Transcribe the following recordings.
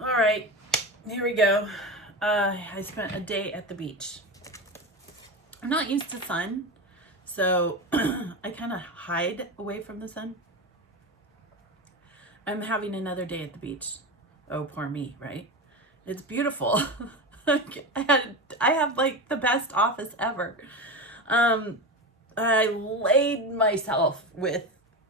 All right, here we go. I spent a day at the beach. I'm not used to sun, so I kind of hide away from the sun. I'm having another day at the beach. Oh, poor me, right? It's beautiful. I have like the best office ever. I laid myself with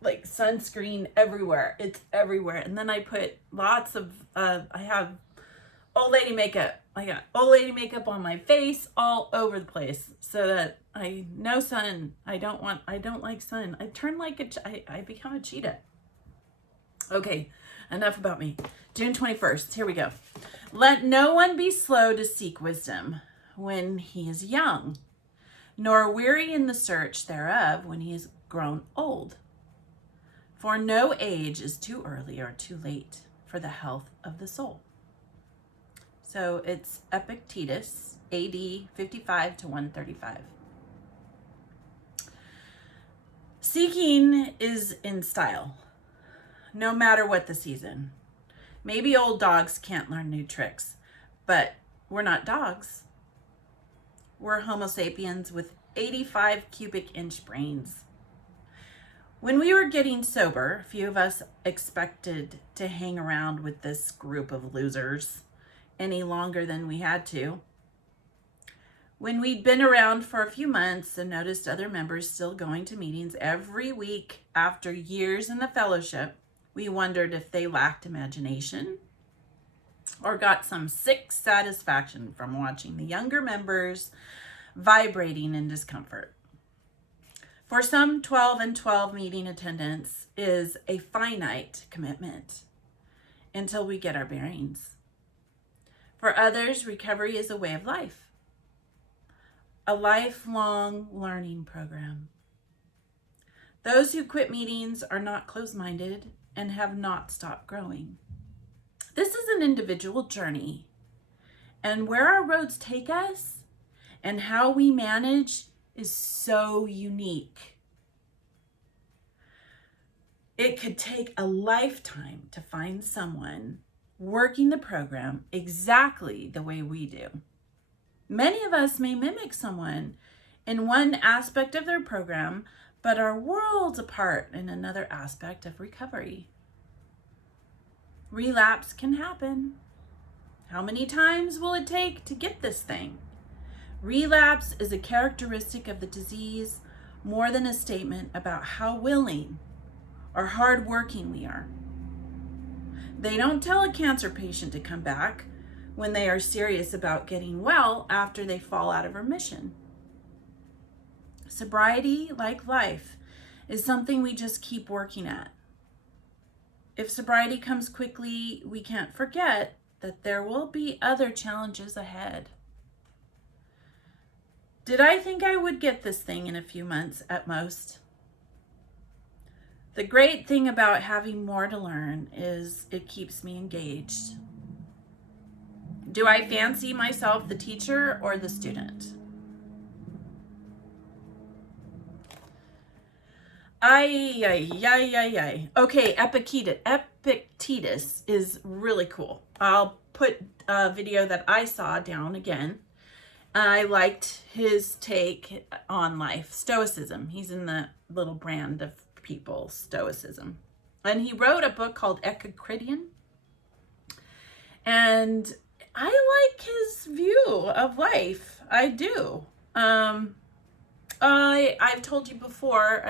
like sunscreen everywhere. It's everywhere. And then I put lots of, I have old lady makeup. I got old lady makeup on my face all over the place so that no sun. I don't like sun. I turn like I become a cheetah. Okay, enough about me. June 21st, here we go. Let no one be slow to seek wisdom when he is young, nor weary in the search thereof when he is grown old. For no age is too early or too late for the health of the soul. So it's Epictetus, AD 55 to 135. Seeking is in style, no matter what the season. Maybe old dogs can't learn new tricks, but we're not dogs. We're Homo sapiens with 85 cubic inch brains. When we were getting sober, a few of us expected to hang around with this group of losers any longer than we had to. When we'd been around for a few months and noticed other members still going to meetings every week after years in the fellowship, we wondered if they lacked imagination or got some sick satisfaction from watching the younger members vibrating in discomfort. For some, 12 and 12 meeting attendance is a finite commitment until we get our bearings. For others, recovery is a way of life, a lifelong learning program. Those who quit meetings are not closed-minded and have not stopped growing. This is an individual journey, and where our roads take us and how we manage is so unique. It could take a lifetime to find someone working the program exactly the way we do. Many of us may mimic someone in one aspect of their program, but are worlds apart in another aspect of recovery. Relapse can happen. How many times will it take to get this thing? Relapse is a characteristic of the disease more than a statement about how willing or hardworking we are. They don't tell a cancer patient to come back when they are serious about getting well after they fall out of remission. Sobriety, like life, is something we just keep working at. If sobriety comes quickly, we can't forget that there will be other challenges ahead. Did I think I would get this thing in a few months at most? The great thing about having more to learn is it keeps me engaged. Do I fancy myself the teacher or the student? Okay, Epictetus is really cool. I'll put a video that I saw down again. I liked his take on life, Stoicism. He's in the little brand of people, Stoicism. And he wrote a book called Epictetus. And I like his view of life. I do. I've told you before,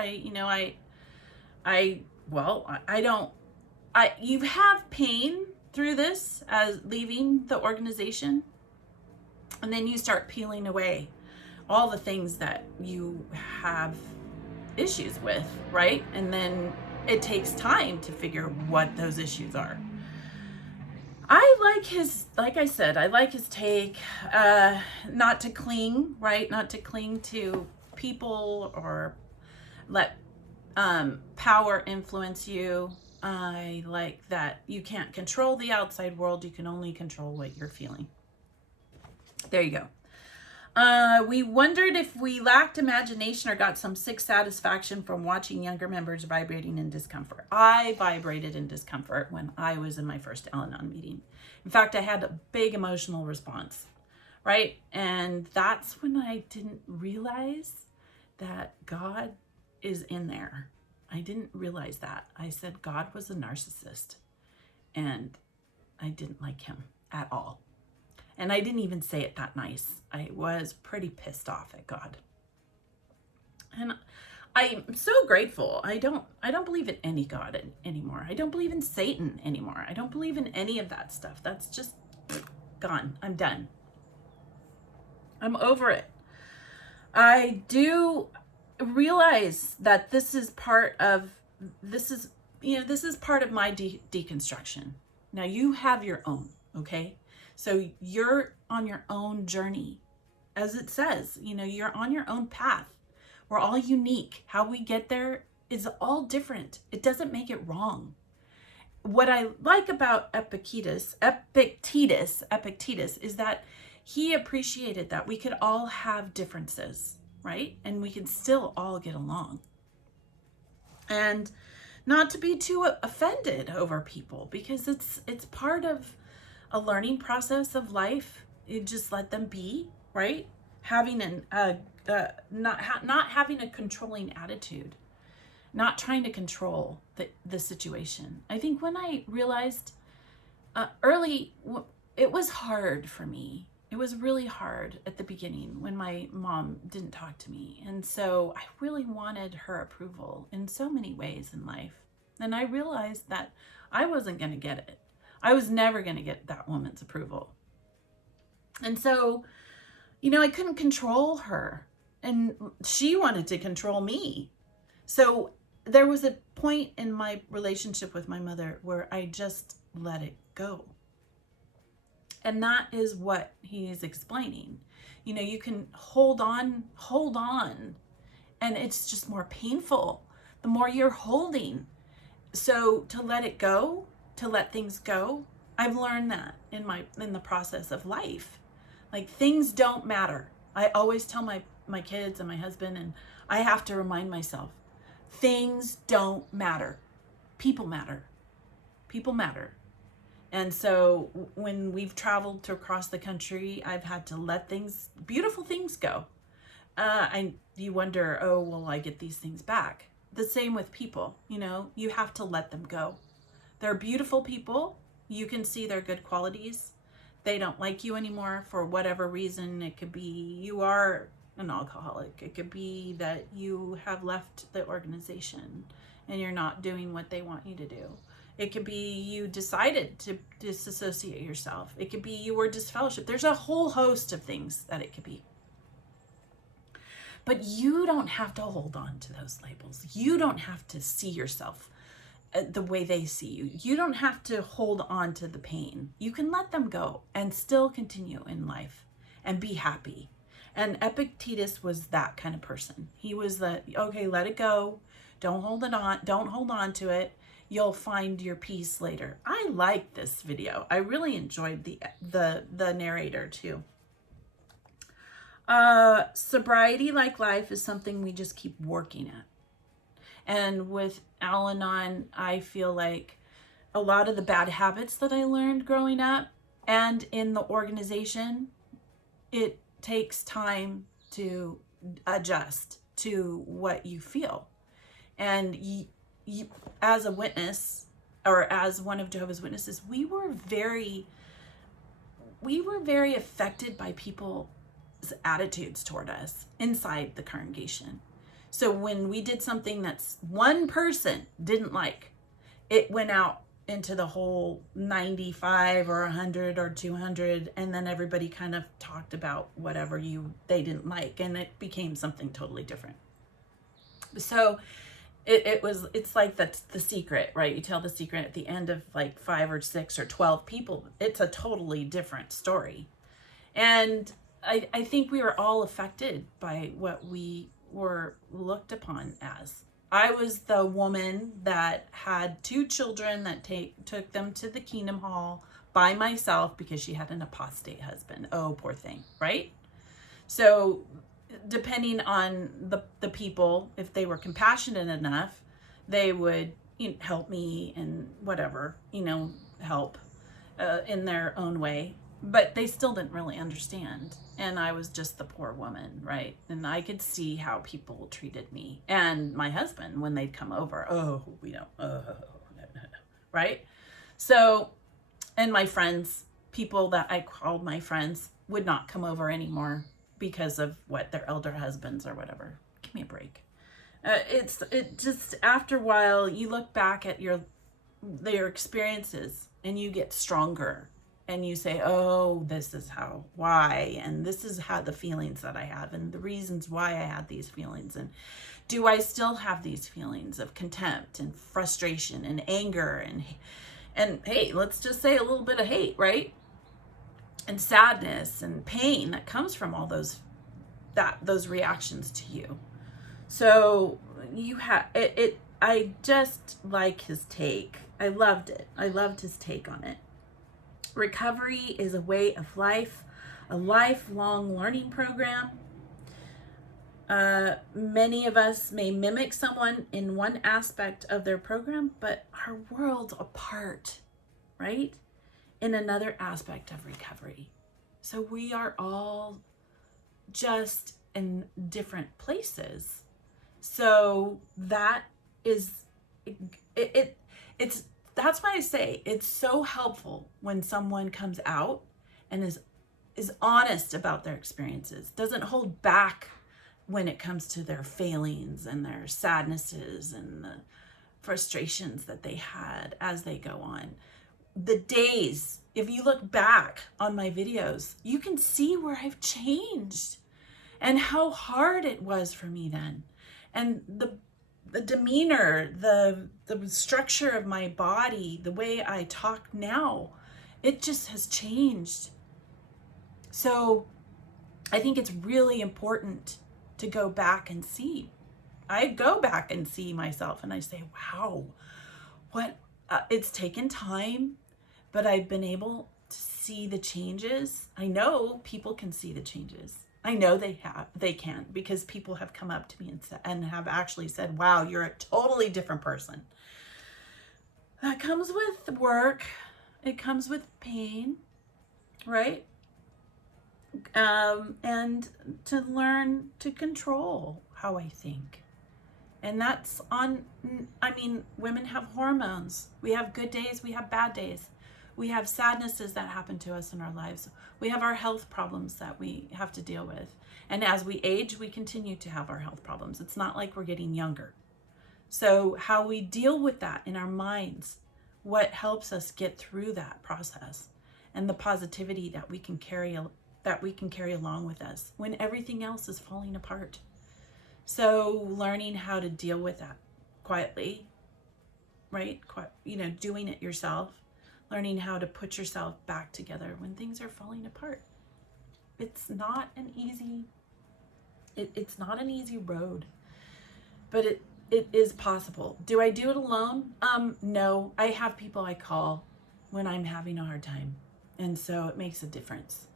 you have pain through this as leaving the organization, and then you start peeling away all the things that you have issues with, right? And then it takes time to figure what those issues are. I like his take, not to cling, right? Not to cling to people or let power influence you. I like that you can't control the outside world. You can only control what you're feeling. There you go. We wondered if we lacked imagination or got some sick satisfaction from watching younger members vibrating in discomfort. I vibrated in discomfort when I was in my first Al-Anon meeting. In fact, I had a big emotional response, right? And that's when I didn't realize that God is in there. I didn't realize that. I said God was a narcissist, and I didn't like him at all. And I didn't even say it that nice. I was pretty pissed off at God. And I'm so grateful. I don't believe in any God anymore. I don't believe in Satan anymore. I don't believe in any of that stuff. That's just gone. I'm done. I'm over it. I do realize that this is part of my deconstruction. Now you have your own, okay? So you're on your own journey. As it says, you're on your own path. We're all unique. How we get there is all different. It doesn't make it wrong. What I like about Epictetus is that he appreciated that we could all have differences, right? And we can still all get along. And not to be too offended over people, because it's part of a learning process of life. You just let them be, right? Having not having a controlling attitude, not trying to control the situation. I think when I realized early, it was hard for me. It was really hard at the beginning when my mom didn't talk to me. And so I really wanted her approval in so many ways in life. And I realized that I wasn't going to get it. I was never going to get that woman's approval. And so, I couldn't control her, and she wanted to control me. So there was a point in my relationship with my mother where I just let it go. And that is what he is explaining. You can hold on, and it's just more painful the more you're holding. So to let it go, to let things go, I've learned that in the process of life. Like, things don't matter. I always tell my kids and my husband, and I have to remind myself, things don't matter. People matter. People matter. And so when we've traveled to across the country, I've had to let beautiful things go. You wonder, oh, will I get these things back? The same with people, you have to let them go. They're beautiful people. You can see their good qualities. They don't like you anymore for whatever reason. It could be you are an alcoholic. It could be that you have left the organization and you're not doing what they want you to do. It could be you decided to disassociate yourself. It could be you were disfellowshipped. There's a whole host of things that it could be. But you don't have to hold on to those labels. You don't have to see yourself the way they see you. You don't have to hold on to the pain. You can let them go and still continue in life and be happy. And Epictetus was that kind of person. He was okay, let it go. Don't hold on to it. You'll find your peace later. I like this video. I really enjoyed the narrator too. Sobriety, like life, is something we just keep working at. And with Al-Anon, I feel like a lot of the bad habits that I learned growing up and in the organization, it takes time to adjust to what you feel. And you, as a witness, or as one of Jehovah's Witnesses, we were very affected by people's attitudes toward us inside the congregation. So when we did something that's one person didn't like, it went out into the whole 95 or 100 or 200, and then everybody kind of talked about whatever they didn't like, and it became something totally different. So it's like that's the secret, right? You tell the secret at the end of like 5 or 6 or 12 people. It's a totally different story. And I think we were all affected by what we were looked upon as. I was the woman that had 2 children that took them to the Kingdom Hall by myself because she had an apostate husband. Oh, poor thing, right? So depending on the people, if they were compassionate enough, they would help me and whatever, help in their own way. But they still didn't really understand. And I was just the poor woman, right? And I could see how people treated me. And my husband, when they'd come over, we don't, no, right? So, and my friends, people that I called my friends, would not come over anymore because of what, their elder husbands or whatever. Give me a break. It just, after a while, you look back at their experiences and you get stronger and you say, oh, this is why, and this is how the feelings that I have and the reasons why I had these feelings. And do I still have these feelings of contempt and frustration and anger and hey, let's just say a little bit of hate, right? And sadness and pain that comes from all those reactions to you. So you have it. I just like his take. I loved it. I loved his take on it. Recovery is a way of life, a lifelong learning program. Many of us may mimic someone in one aspect of their program, but are worlds apart, right? In another aspect of recovery. So we are all just in different places. So that is it's that's why I say it's so helpful when someone comes out and is honest about their experiences, doesn't hold back when it comes to their failings and their sadnesses and the frustrations that they had as they go on. The days, if you look back on my videos, you can see where I've changed and how hard it was for me then. And the demeanor, the structure of my body, the way I talk now, it just has changed. So I think it's really important to go back and see. I go back and see myself and I say, wow, what, it's taken time, but I've been able to see the changes. I know people can see the changes. I know they can, because people have come up to me and have actually said, wow, you're a totally different person. That comes with work. It comes with pain, right? And to learn to control how I think. And that's women have hormones. We have good days, we have bad days. We have sadnesses that happen to us in our lives. We have our health problems that we have to deal with. And as we age, we continue to have our health problems. It's not like we're getting younger. So how we deal with that in our minds, what helps us get through that process, and the positivity that we can carry along with us when everything else is falling apart. So learning how to deal with that quietly, right? Doing it yourself. Learning how to put yourself back together when things are falling apart. It's not an easy road, but it is possible. Do I do it alone? No, I have people I call when I'm having a hard time. And so it makes a difference.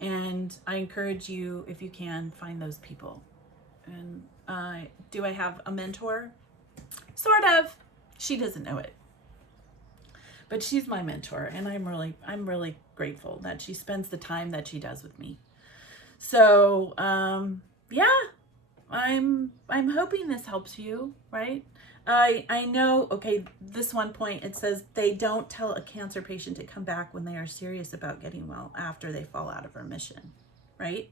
And I encourage you, if you can, find those people. And do I have a mentor? Sort of. She doesn't know it. But she's my mentor, and I'm really grateful that she spends the time that she does with me. So, yeah, I'm hoping this helps you, right? I know, okay, this one point, it says they don't tell a cancer patient to come back when they are serious about getting well after they fall out of remission, right?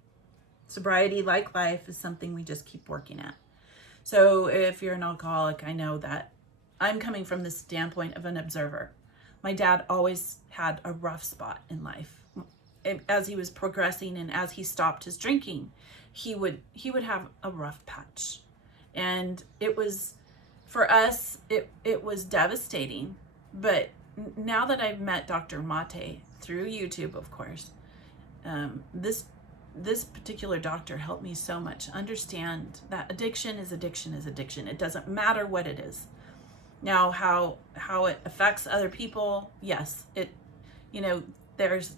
Sobriety, like life, is something we just keep working at. So if you're an alcoholic, I know that I'm coming from the standpoint of an observer. My dad always had a rough spot in life. As he was progressing and as he stopped his drinking, he would have a rough patch. And it was, for us, it was devastating. But now that I've met Dr. Mate through YouTube, of course, this particular doctor helped me so much understand that addiction is addiction is addiction. It doesn't matter what it is. Now, how it affects other people, yes, there's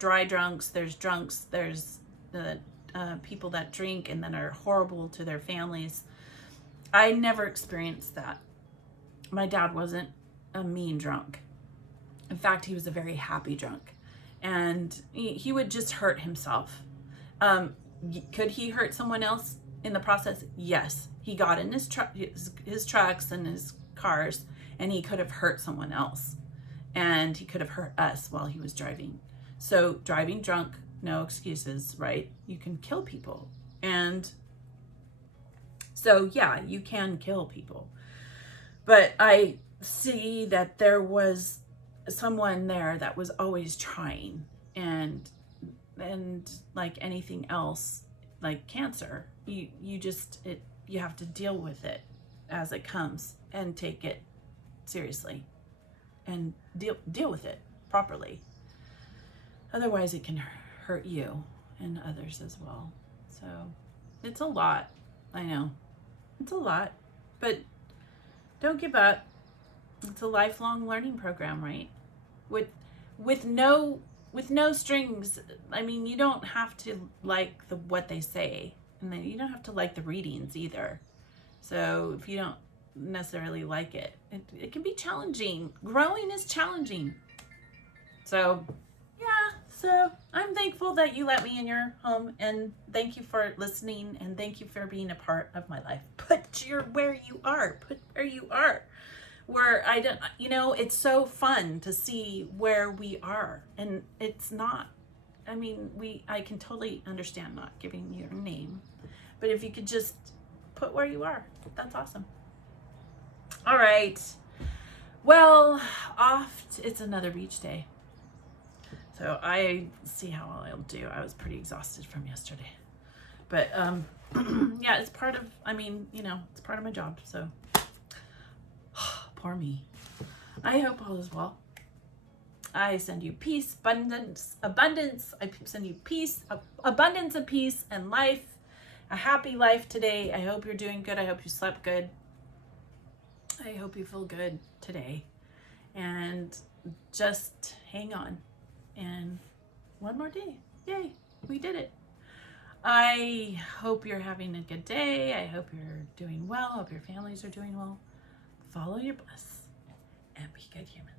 dry drunks, there's drunks, there's the people that drink and then are horrible to their families. I never experienced that. My dad wasn't a mean drunk. In fact, he was a very happy drunk, and he would just hurt himself. Could he hurt someone else in the process? Yes. He got in his trucks and his cars, and he could have hurt someone else, and he could have hurt us while he was driving. So driving drunk, no excuses, right? You can kill people. And so, yeah, you can kill people. But I see that there was someone there that was always trying, and like anything else, like cancer, you have to deal with it as it comes and take it seriously and deal with it properly. Otherwise, it can hurt you and others as well. So it's a lot. I know it's a lot, but don't give up. It's a lifelong learning program, right? With no strings. I mean, you don't have to like what they say, and then you don't have to like the readings either. So if you don't necessarily like it, it can be challenging. Growing is challenging. So yeah, so I'm thankful that you let me in your home, and thank you for listening, and thank you for being a part of my life. Put where you are. Where I don't, it's so fun to see where we are, and it's not, I can totally understand not giving your name, but if you could just put where you are, that's awesome. All right. Well, it's another beach day. So I see how I'll do. I was pretty exhausted from yesterday, but yeah, it's part of, it's part of my job. So poor me. I hope all is well. I send you peace, abundance. I send you peace, abundance of peace and life, a happy life today. I hope you're doing good. I hope you slept good. I hope you feel good today, and just hang on. And one more day. Yay, we did it. I hope you're having a good day. I hope you're doing well. I hope your families are doing well. Follow your bliss and be good humans.